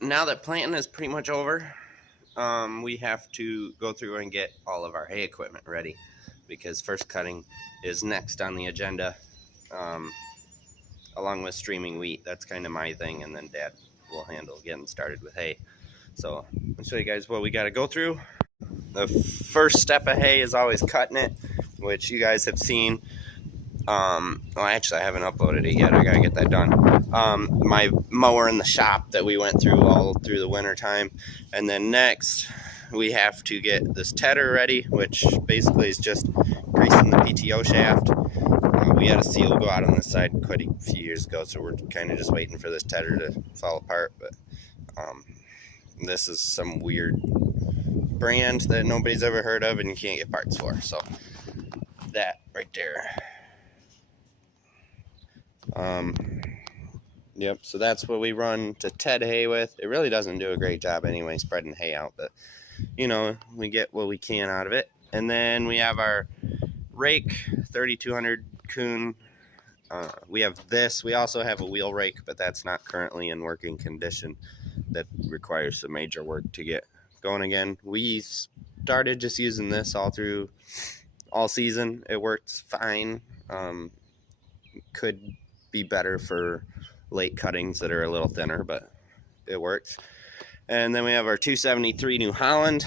now that planting is pretty much over, we have to go through and get all of our hay equipment ready because first cutting is next on the agenda, um, along with streaming wheat. That's kind of my thing, and then Dad will handle getting started with hay. So I'll show you guys what we got to go through. The first step of hay is always cutting it, which you guys have seen. Well, actually, I haven't uploaded it yet. I gotta get that done. My mower in the shop that we went through all through the winter time, and then next we have to get this tedder ready, which basically is just greasing the PTO shaft. We had a seal go out on this side quite a few years ago, so we're kind of just waiting for this tedder to fall apart. But this is some weird brand that nobody's ever heard of, and you can't get parts for. So that right there. Yep, so that's what we run to Ted hay with. It really doesn't do a great job anyway spreading hay out, but you know, we get what we can out of it. And then we have our rake, 3200 Kuhn. We have this. We also have a wheel rake, but that's not currently in working condition. That requires some major work to get going again. We started just using this all season. It works fine. Could be better for late cuttings that are a little thinner, but it works. And then we have our 273 New Holland.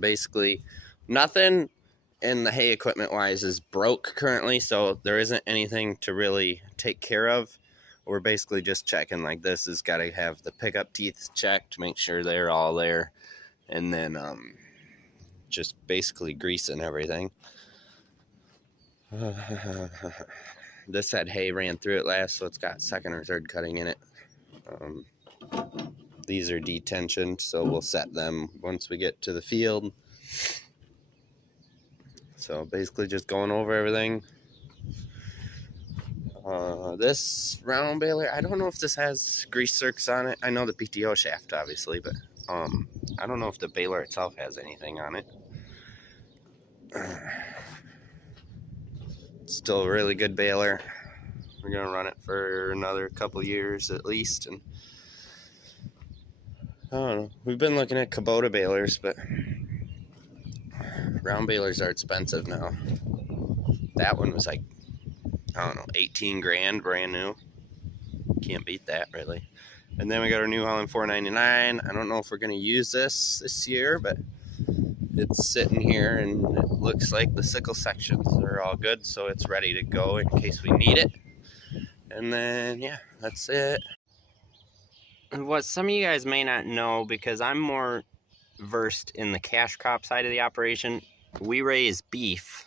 Basically nothing in the hay equipment wise is broke currently, so there isn't anything to really take care of. We're basically just checking, like this has got to have the pickup teeth checked to make sure they're all there, and then just basically greasing everything. This had hay ran through it last, so it's got second or third cutting in it. These are detensioned, so we'll set them once we get to the field. So basically just going over everything. This round baler, I don't know if this has grease zerks on it. I know the PTO shaft, obviously, but I don't know if the baler itself has anything on it. Still a really good baler. We're gonna run it for another couple years at least, and I don't know. We've been looking at Kubota balers, but round balers are expensive now. That one was like, I don't know, 18 grand brand new. Can't beat that, really. And then we got our New Holland 499. I don't know if we're gonna use this year, but it's sitting here and it looks like the sickle sections are all good, so it's ready to go in case we need it. And then yeah, that's it. And what some of you guys may not know, because I'm more versed in the cash crop side of the operation, we raise beef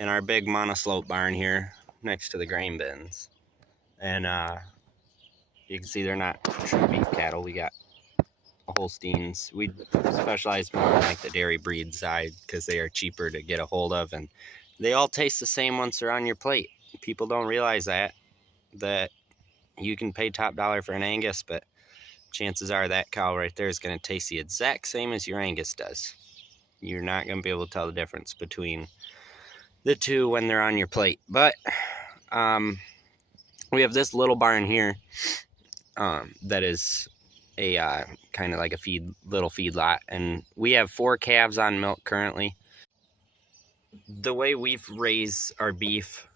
in our big monoslope barn here next to the grain bins. And you can see they're not true beef cattle. We got Holsteins. We specialize more in like the dairy breed side because they are cheaper to get a hold of, and they all taste the same once they're on your plate. People don't realize that you can pay top dollar for an Angus, but chances are that cow right there is going to taste the exact same as your Angus does. You're not going to be able to tell the difference between the two when they're on your plate. But we have this little barn here that is a kind of like a little feed lot, and we have 4 calves on milk currently. The way we've raised our beef,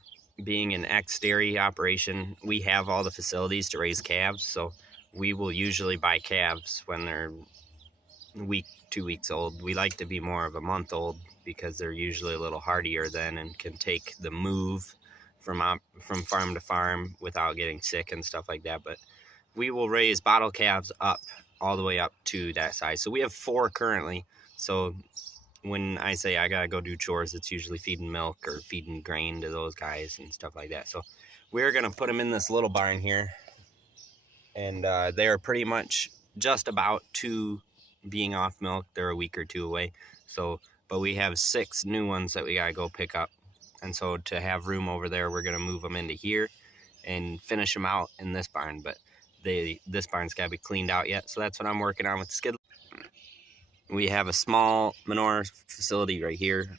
being an ex-dairy operation, we have all the facilities to raise calves, so we will usually buy calves when they're week, 2 weeks old. We like to be more of a month old because they're usually a little hardier then and can take the move from farm to farm without getting sick and stuff like that. But we will raise bottle calves up all the way up to that size. So we have 4 currently. So when I say I gotta go do chores, it's usually feeding milk or feeding grain to those guys and stuff like that. So we're gonna put them in this little barn here, and they are pretty much just about to being off milk. They're a week or 2 away. So, but we have 6 new ones that we gotta go pick up, and so to have room over there, we're gonna move them into here and finish them out in this barn. But this barn's got to be cleaned out yet, so that's what I'm working on with the skid. We have a small manure facility right here,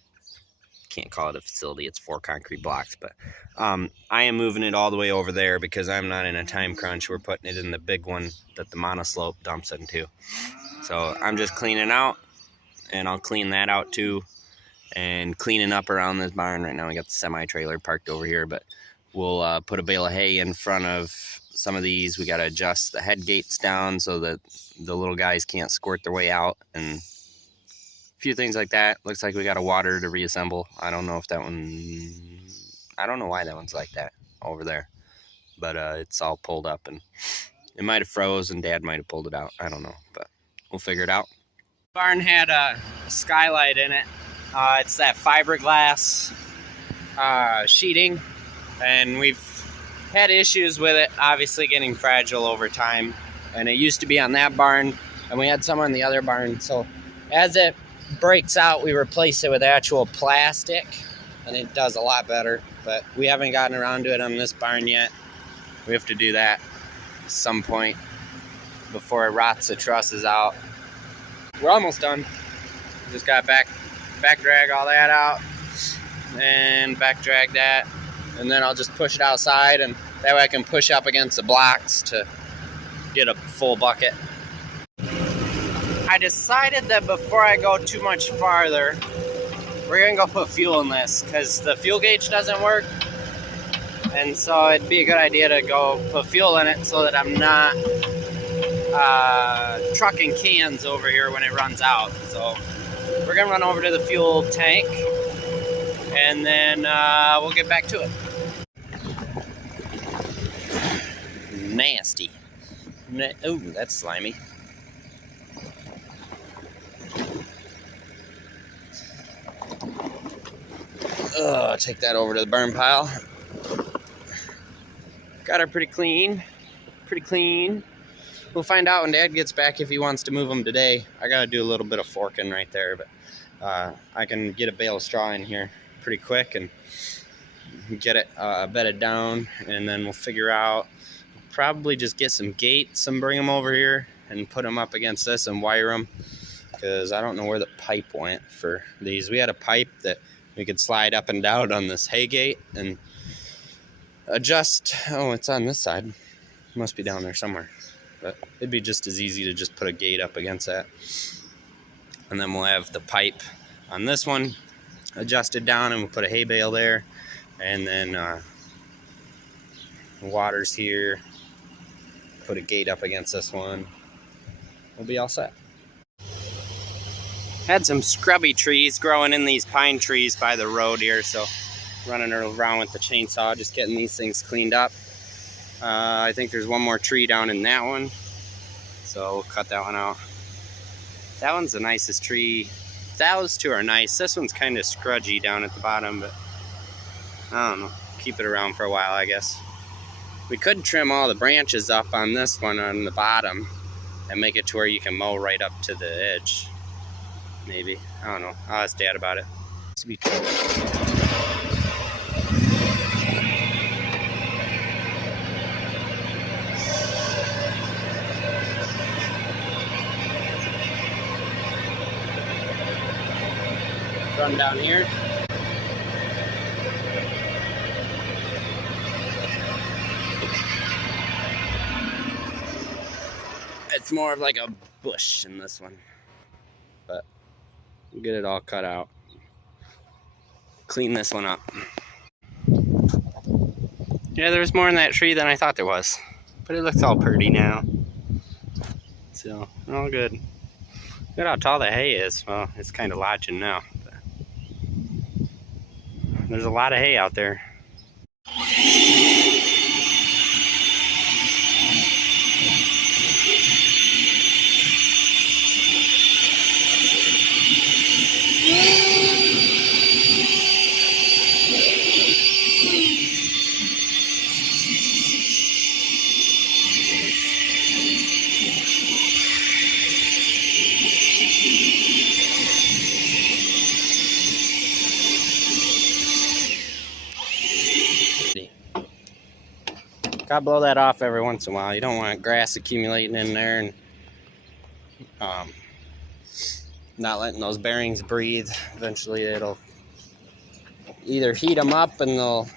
can't call it a facility, it's 4 concrete blocks, but I am moving it all the way over there because I'm not in a time crunch. We're putting it in the big one that the monoslope dumps into. So I'm just cleaning out, and I'll clean that out too, and cleaning up around this barn. Right now we got the semi-trailer parked over here, but we'll put a bale of hay in front of some of these. We got to adjust the head gates down so that the little guys can't squirt their way out, and a few things like that. Looks like we got a water to reassemble. I don't know if that one, I don't know why that one's like that over there, but it's all pulled up, and it might have froze and Dad might have pulled it out. I don't know, but we'll figure it out. Barn had a skylight in it. It's that fiberglass sheeting, and we've had issues with it obviously getting fragile over time, and it used to be on that barn, and we had some on the other barn. So as it breaks out, we replace it with actual plastic, and it does a lot better, but we haven't gotten around to it on this barn yet. We have to do that at some point before it rots the trusses out. We're almost done. Just got back drag all that out and back drag that, and then I'll just push it outside, and that way I can push up against the blocks to get a full bucket. I decided that before I go too much farther, we're gonna go put fuel in this because the fuel gauge doesn't work, and so it'd be a good idea to go put fuel in it so that I'm not trucking cans over here when it runs out. So we're gonna run over to the fuel tank, and then we'll get back to it. Nasty. Ooh, that's slimy. Take that over to the burn pile. Got her pretty clean. Pretty clean. We'll find out when Dad gets back if he wants to move them today. I gotta do a little bit of forking right there, but I can get a bale of straw in here pretty quick and get it bedded down, and then we'll figure out, probably just get some gates and bring them over here and put them up against this and wire them, because I don't know where the pipe went for these. We had a pipe that we could slide up and down on this hay gate and adjust. Oh, it's on this side. It must be down there somewhere. But it'd be just as easy to just put a gate up against that. And then we'll have the pipe on this one adjusted down, and we'll put a hay bale there. And then water's here. Put a gate up against this one. We'll be all set. Had some scrubby trees growing in these pine trees by the road here, so running around with the chainsaw, just getting these things cleaned up. I think there's one more tree down in that one, so we'll cut that one out. That one's the nicest tree. Those two are nice. This one's kind of scrudgy down at the bottom, but I don't know. Keep it around for a while, I guess. We could trim all the branches up on this one on the bottom and make it to where you can mow right up to the edge. Maybe. I don't know. I'll ask Dad about it. To be cool. Run down here. It's more of like a bush in this one, but we'll get it all cut out. Clean this one up. Yeah, there's more in that tree than I thought there was, but it looks all pretty now. So, all good. Look at how tall the hay is. Well, it's kind of lodging now. But there's a lot of hay out there. Gotta blow that off every once in a while. You don't want grass accumulating in there and not letting those bearings breathe. Eventually it'll either heat them up and they'll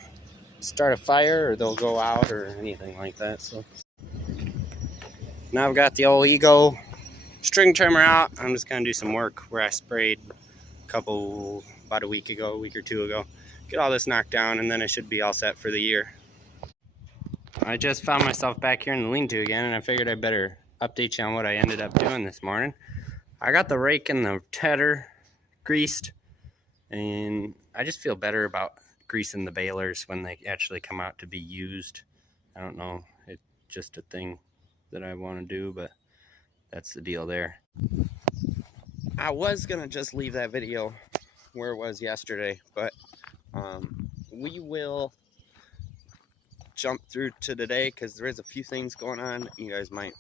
start a fire, or they'll go out, or anything like that. So now I've got the old Ego string trimmer out. I'm just gonna do some work where I sprayed about a week or two ago. Get all this knocked down, and then it should be all set for the year. I just found myself back here in the lean-to again, and I figured I better update you on what I ended up doing this morning. I got the rake and the tedder greased, and I just feel better about greasing the balers when they actually come out to be used. I don't know, it's just a thing that I want to do, but that's the deal there. I was gonna just leave that video where it was yesterday, but we will jump through to today because there is a few things going on you guys might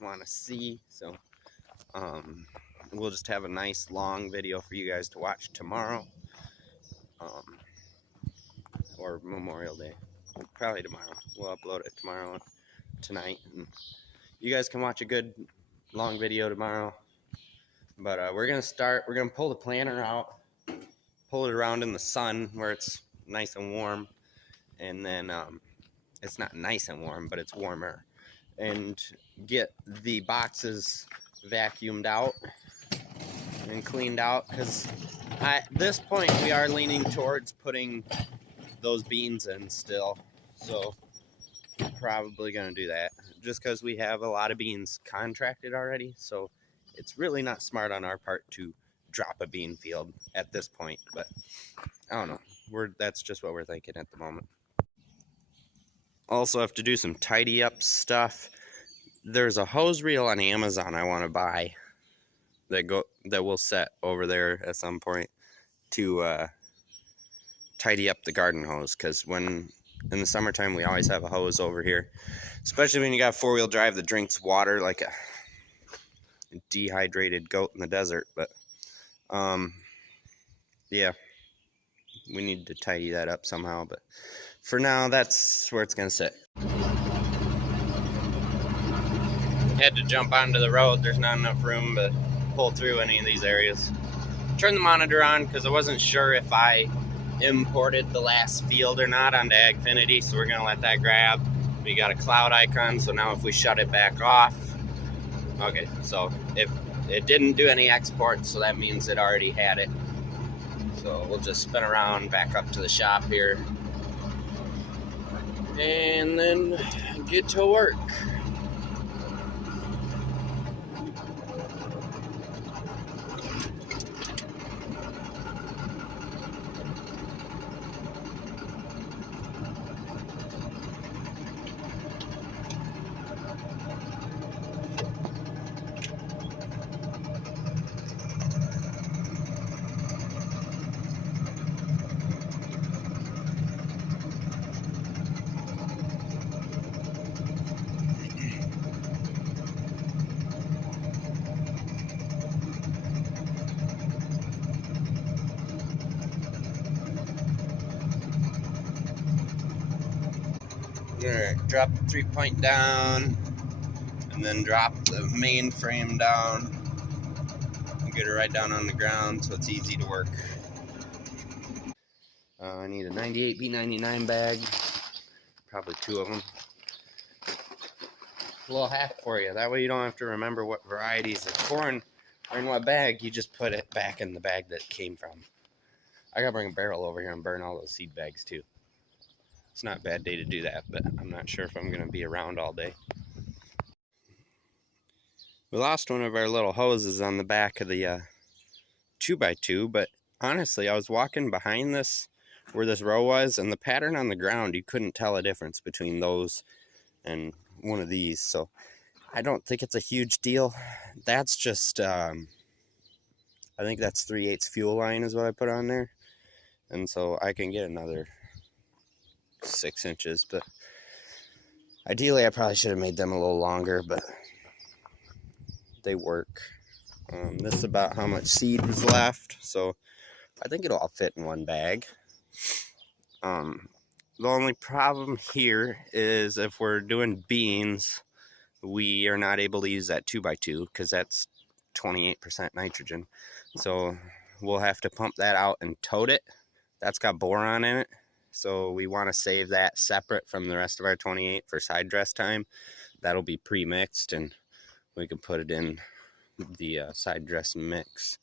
want to see. So we'll just have a nice long video for you guys to watch tomorrow, or Memorial Day. Probably tomorrow. We'll upload it tonight, and you guys can watch a good long video tomorrow. But we're gonna pull the planter out, pull it around in the sun where it's nice and warm, and then it's not nice and warm, but it's warmer, and get the boxes vacuumed out and cleaned out, because at this point we are leaning towards putting those beans in still. So probably gonna do that just because we have a lot of beans contracted already. So it's really not smart on our part to drop a bean field at this point, but I don't know, that's just what we're thinking at the moment. Also have to do some tidy up stuff. There's a hose reel on Amazon I want to buy that we'll set over there at some point to tidy up the garden hose, because in the summertime we always have a hose over here, especially when you got four-wheel drive that drinks water like a dehydrated goat in the desert. But yeah, we need to tidy that up somehow, but for now that's where it's gonna sit. Had to jump onto the road. There's not enough room to pull through any of these areas. Turn the monitor on because I wasn't sure if I imported the last field or not onto Agfinity, so we're gonna let that grab. We got a cloud icon, so now if we shut it back off, okay, so if it didn't do any exports, so that means it already had it. So we'll just spin around back up to the shop here and then get to work. Alright, drop the 3-point down, and then drop the main frame down, and get it right down on the ground so it's easy to work. I need a 98 B99 bag, probably 2 of them. A little hack for you, that way you don't have to remember what varieties of corn are in what bag, you just put it back in the bag that it came from. I gotta bring a barrel over here and burn all those seed bags too. It's not a bad day to do that, but I'm not sure if I'm going to be around all day. We lost one of our little hoses on the back of the 2x2, but honestly, I was walking behind this, where this row was, and the pattern on the ground, you couldn't tell a difference between those and one of these, so I don't think it's a huge deal. That's just, I think that's 3/8 fuel line is what I put on there, and so I can get another 6 inches, but ideally I probably should have made them a little longer, but they work. This is about how much seed was left, so I think it'll all fit in one bag. The only problem here is if we're doing beans, we are not able to use that 2x2 because that's 28% nitrogen, so we'll have to pump that out and tote it That's got boron in it. So we want to save that separate from the rest of our 28 for side dress time. That'll be pre-mixed and we can put it in the side dress mix.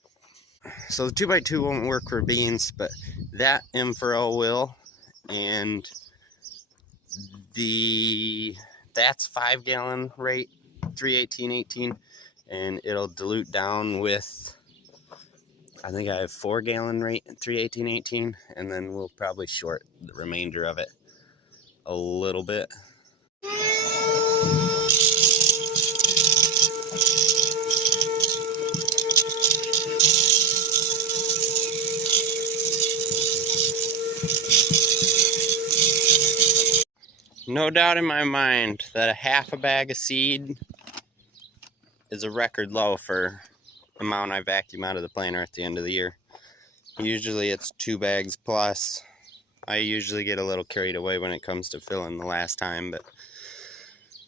So the 2x2 won't work for beans, but that Infero will. And that's 5 gallon rate, 318-18, and it'll dilute down with, I think I have 4 gallon rate, 318-18, and then we'll probably short the remainder of it a little bit. No doubt in my mind that a half a bag of seed is a record low for the amount I vacuum out of the planter at the end of the year. Usually it's 2 bags plus. I usually get a little carried away when it comes to filling the last time, but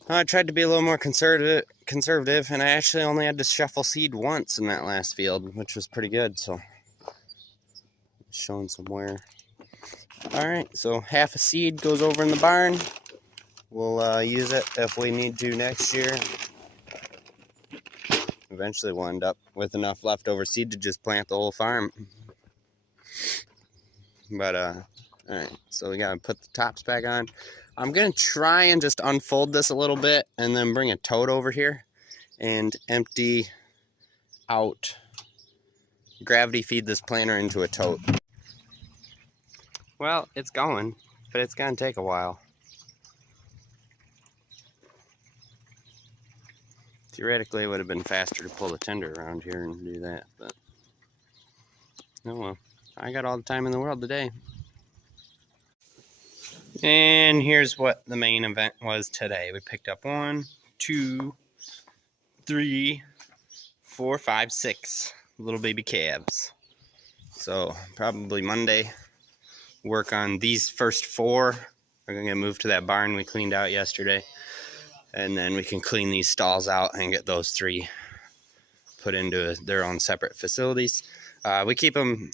I tried to be a little more conservative, and I actually only had to shuffle seed once in that last field, which was pretty good, so showing some wear. Alright, so half a seed goes over in the barn. We'll use it if we need to next year. Eventually we'll end up with enough leftover seed to just plant the whole farm. But, alright, so we gotta put the tops back on. I'm gonna try and just unfold this a little bit and then bring a tote over here and empty out, gravity feed this planter into a tote. Well, it's going, but it's gonna take a while. Theoretically, it would have been faster to pull the tender around here and do that, but oh well. I got all the time in the world today. And here's what the main event was today. We picked up 1, 2, 3, 4, 5, 6 little baby calves. So probably Monday, work on these first 4. We're gonna get moved to that barn we cleaned out yesterday. And then we can clean these stalls out and get those 3 put into their own separate facilities. We keep them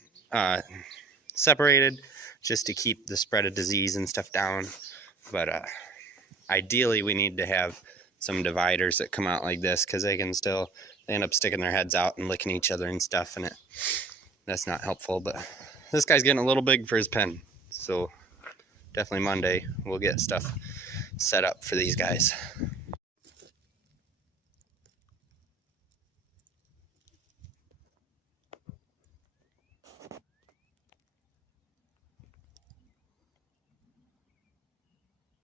separated just to keep the spread of disease and stuff down. But ideally, we need to have some dividers that come out like this, because they end up sticking their heads out and licking each other and stuff, and that's not helpful. But this guy's getting a little big for his pen, so definitely Monday we'll get stuff set up for these guys.